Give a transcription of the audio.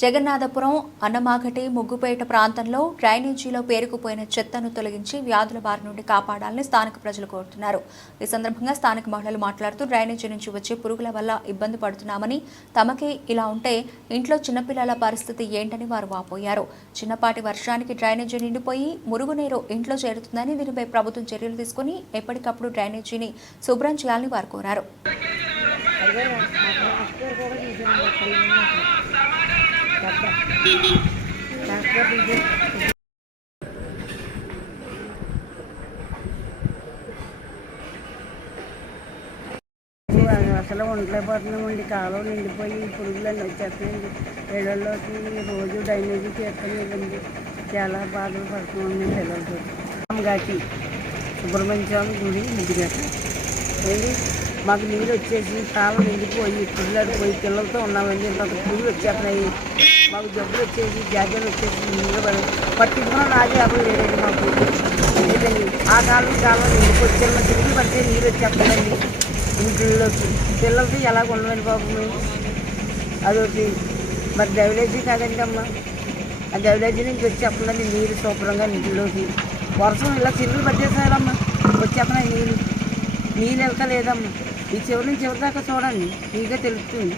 జగన్నాథపురం అన్నమాగటి ముగ్గుపేట ప్రాంతంలో డ్రైనేజీలో పేరుకుపోయిన చెత్తను తొలగించి వ్యాధుల బారి నుండి కాపాడాలని స్థానిక ప్రజలు కోరుతున్నారు. ఈ సందర్భంగా స్థానిక మహిళలు మాట్లాడుతూ డ్రైనేజీ నుంచి వచ్చే పురుగుల వల్ల ఇబ్బంది పడుతున్నామని, తమకే ఇలా ఉంటే ఇంట్లో చిన్నపిల్లల పరిస్థితి ఏంటని వారు వాపోయారు. చిన్నపాటి వర్షానికి డ్రైనేజీ నిండిపోయి మురుగునీరు ఇంట్లో చేరుతుందని, దీనిపై ప్రభుత్వం చర్యలు తీసుకుని ఎప్పటికప్పుడు డ్రైనేజీని శుభ్రం చేయాలని వారు కోరారు. అసలు ఉండలేకపోతున్నామండి. కాలువ నిండిపోయి పురుగులన్నీ వచ్చేస్తున్నాయండి. ఇళ్లలోకి రోజు డ్రైనేజీ చేస్తున్నాయండి. చాలా బాధలు పడుతున్నామండి పిల్లలతో. ఘాటి సుబ్రహ్మణ్యం గుడి ముగ్గురేట ఏంటి మాకు నీళ్ళు వచ్చేసి కాలువ నిండిపోయి పిల్లడిపోయి పిల్లలతో ఉన్నామండి. ఇంత పురుగులు వచ్చేస్తున్నాయి. మాకు జబ్బులు వచ్చేసి జాగ్రత్తలు వచ్చేసి నీళ్ళు పట్టించుకున్న నాది అప్పుడు లేదండి. మాకు లేదండి. ఆ కాలం నిండిపోయి చిన్న తిరిగి పడితే నీళ్ళు వచ్చేస్తుందండి ఇంట్లోకి. పిల్లలతో ఎలాగ ఉండమండి బాబు మేము. అదొకటి మరి దైవలేజీ కాదండి అమ్మ. ఆ దైవలేజీ నుంచి వచ్చేస్తుందండి నీళ్ళు శుభ్రంగా ఇంట్లోకి. వర్షం ఇలా చిల్లులు పట్టేసారమ్మా, వచ్చేస్తున్నాయి నీళ్ళు వెళ్తా లేదమ్మా. ఈ చివరి నుంచి చివరి దాకా చూడండి, మీకే తెలుస్తుంది.